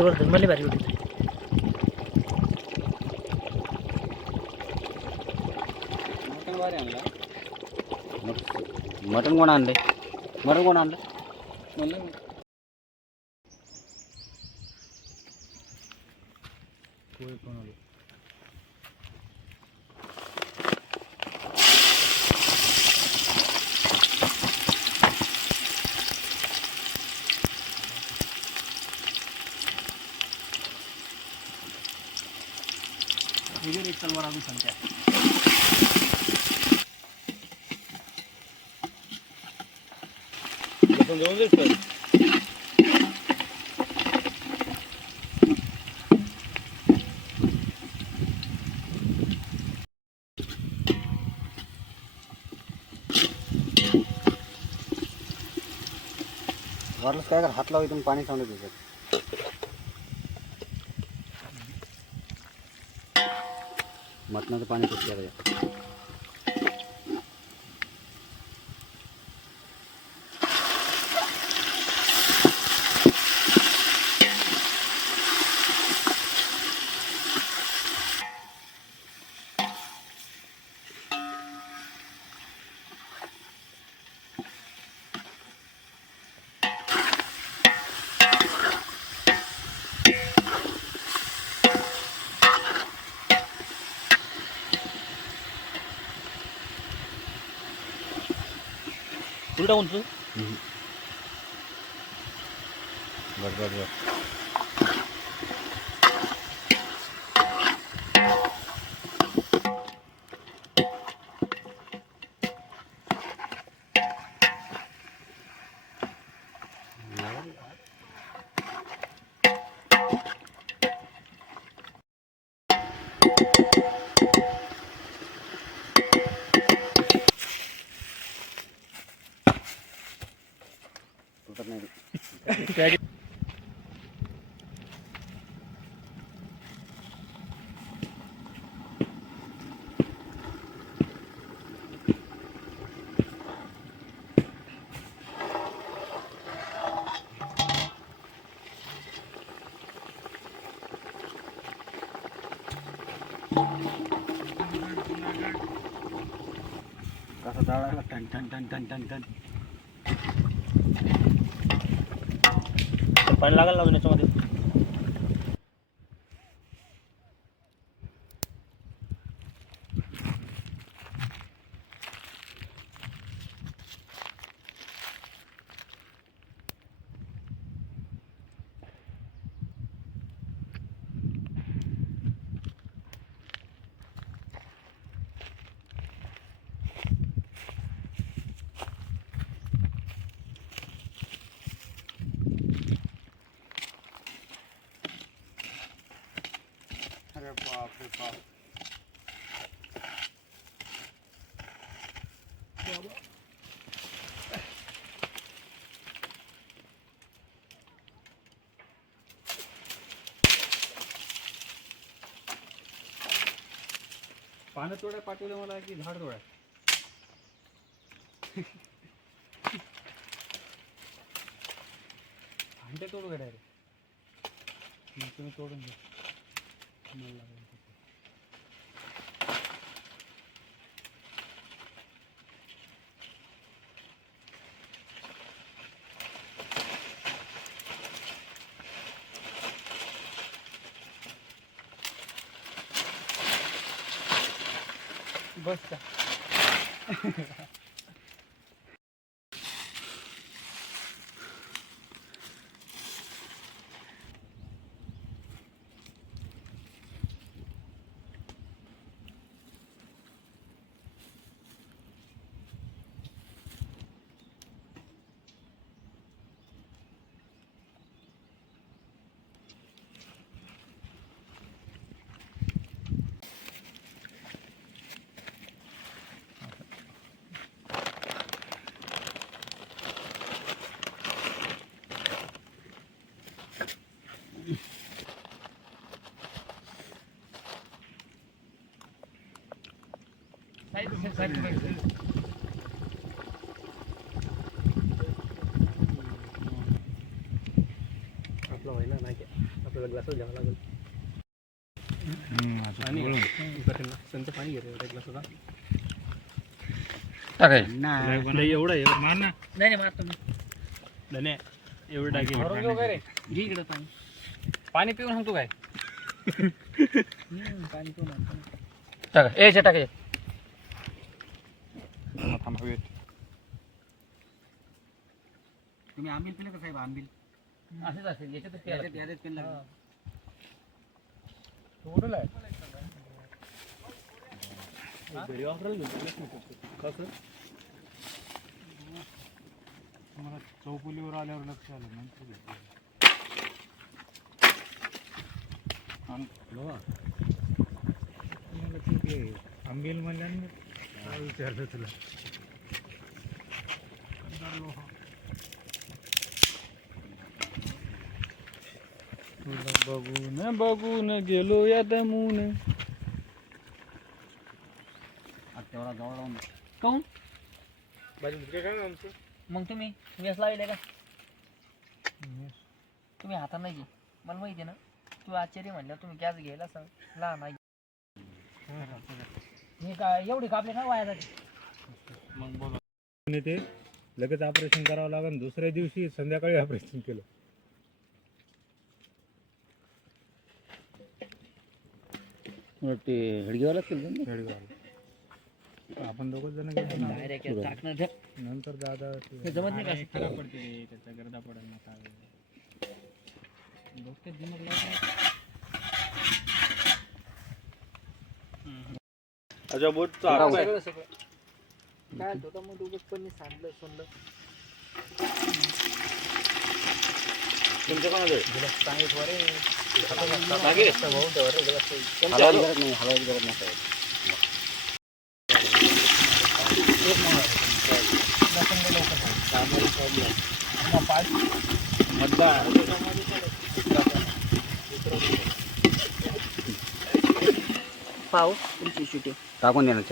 ಹೆಸರು ಬರ್ತದೆ ಮಲ್ಲಿ ಬಾರಿ ಬಿಟ್ಟಿದ್ರಿ మటన్ కూడా అండి మటన్ కూడా అండి మళ్ళీ కోడి కొనాలి मी. तलवार अजून सांगते वरलं काय कर हात लावा पाणी सांगत त्याच्यात मटणाचं पाणी सुटलं पाहिजे उलटा उंच बस बस बस कसा जाळायला ton ton ton ton ton ton. पाणी लागेल लागून याच्यामध्ये? पानं तोड्या पाठवलं मला की झाड तोड्या? भांडे तोडू गड्या रे मग तुम्ही तोडून घ्या. मला बस आपलं व्हायला नाही आपल्याला ग्लासच घ्यावा लागेल आणि संत पाणी घेतो एवढ्या ग्लासाचा टाकाय नाही एवढं मार ना नाही मारतो धने एवढं टाकी घे इकडं पाणी पाणी पिऊन सांगतो काय पाणी पिऊन टाका ना. टाका टाका तुम्ही आंबील पिलं का साहेब आंबील? असंच असेल याच्यातच याच्यात याच्यात पिलं लागलं. घरी वापरायला घेऊन कसं मला चौपुलीवर आल्यावर लक्ष आलं नंतर घेतलं. ते आंबेल म्हणल्यानं काय विचारलं तुला? तुला बघून बघून गेलो या दमून तेवढा जवळ राहून काऊन? मग तुम्ही मेस लावले का? तुम्ही हाता नाही घे. मला माहिती आहे ना तू आश्चर्य म्हणलं तुम्ही गॅस घ्यायला सांग. लहान नाही मी काय एवढी कापले का वाया जाते? मग बोला. ते लगेच ऑपरेशन करावं लागेल. दुसऱ्या दिवशी संध्याकाळी ऑपरेशन केलं. ते हेडगेवालाच केलं खेडगाव आपण दोघं जण गेलो ना. नंतर दादा ते- जमत नाही का? असं? खराब पडते रे, त्याचा गर्दा पडेल ना काय डोक्यात दिमाग लावतो. सगळं सगळं. काय होतं. मग उगाच पण सांडलं सोडलं. तुमच्या कोणाचं. हलवायची गरज नाही हलवायची गरज नाही साहेब. पाव तुमची शूटिंग टाकून देणार.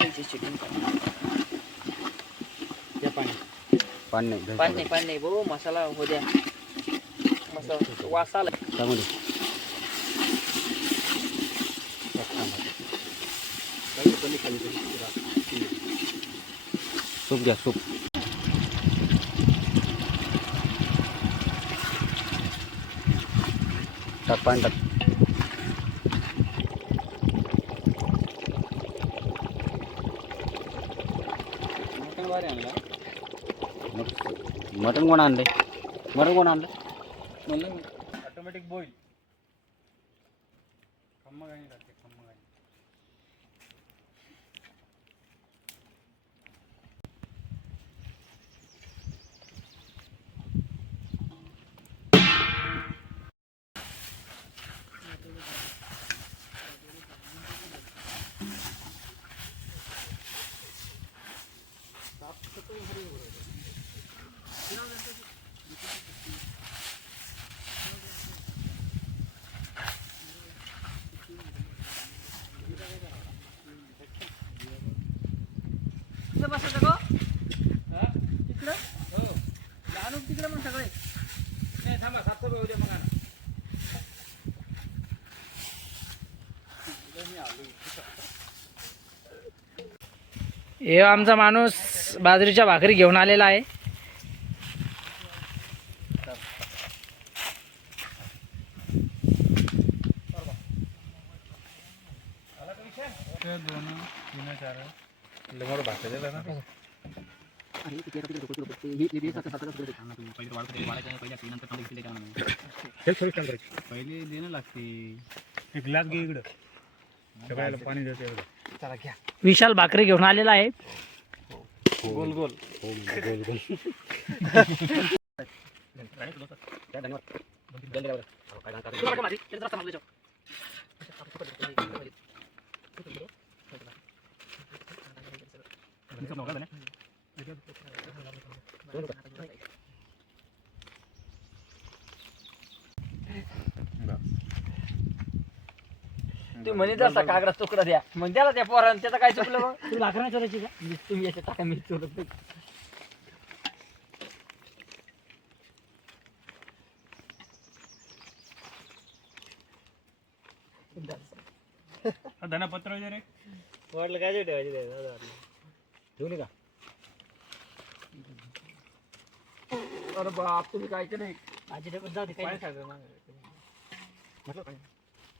तुमची शूटिंग पाणी नाही दही पाणी नाही पाणी नाही भाऊ मसाला हो द्या मसाला वास आला टाकून. टाकून दे सूप घ्या सूप टाक पाणी टाक मटन कोण आणलंय मटन कोण आणलं म्हणलं मी ऑटोमॅटिक बॉईल खम्मा गाणी टाकते खम्मा गाणी तिकडं बसायचं तिकडं हो? आणू तिकडं मग सगळे. नाही थांबा साफसफाई होते मग हे आमचा माणूस बाजरीच्या भाकरी घेऊन आलेला आहे. पहिले देणं लागते ग्लास घे इकडं सगळ्याला देते विशाल भाकरी घेऊन आलेला आहे. गोल गोल तुम्ही म्हणे जसा कागडा तुकडा द्या. मग द्याला त्या पोरानं त्याचं काय चुकलं मग तुम्ही भाकरी नाही चोरायची का? तुम्ही याच्या टाका मी चोरत नाही. धनपत्र वगैरे? वाटलं काय ठेवायचे ठेवली का अरे बाप तुम्ही काय केलं आजी जाऊ दे काय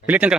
इलेक्शन करा.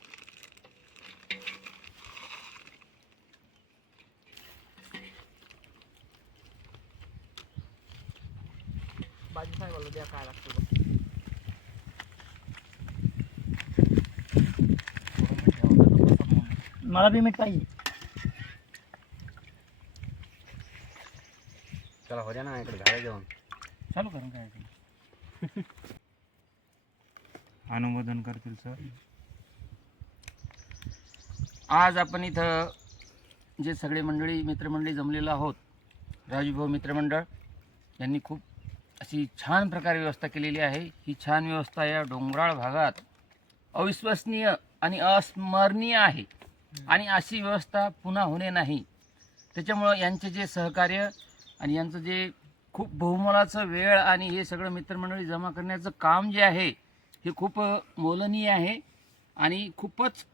बाजी साहेबाला द्या काय लागतं. मला बी मीठ पाहिजे. चला हो द्या ना इकडे घाला जेवण चालू करून काय ते. अनुमोदन करतील सर. आज आपण इथं जे सगळे मंडळी मित्रमंडळी जमलेलो आहोत राजूभाऊ मित्रमंडळ यांनी खूप अशी छान प्रकारे व्यवस्था केलेली आहे. ही छान व्यवस्था या डोंगराळ भागात अविश्वसनीय आणि अस्मरणीय आहे. आणि अशी व्यवस्था पुन्हा होणे नाही. त्याच्यामुळं यांचे जे सहकार्य आणि यांचं जे खूप बहुमोलाचं वेळ आणि हे सगळं मित्रमंडळी जमा करण्याचं काम जे आहे हे खूप मोलनीय आहे. आणि खूपच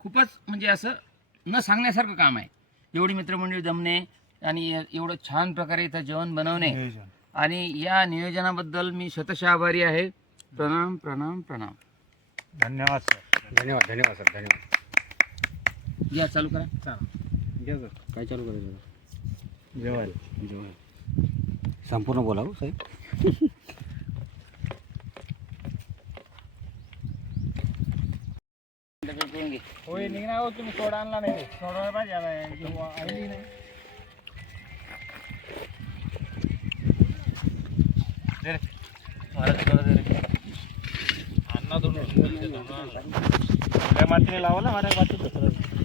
खूपच म्हणजे असं न सांगण्यासारखं काम आहे. एवढी मित्रमंडळी जमणे आणि एवढं छान प्रकारे इथं जेवण बनवणे. आणि या नियोजनाबद्दल मी शतशः आभारी आहे. प्रणाम प्रणाम प्रणाम. धन्यवाद सर. धन्यवाद धन्यवाद सर. धन्यवाद. या चालू करा. घ्या सर. काय चालू करायचं? जेवायला. जेवण संपूर्ण बोला हो साहेब? होय निघणार हो तुम्ही. सोडा आणला नाही. सोडवायला पाहिजे आता किंवा आली नाही दे दोन मातीने लावा ना माझ्या मातीत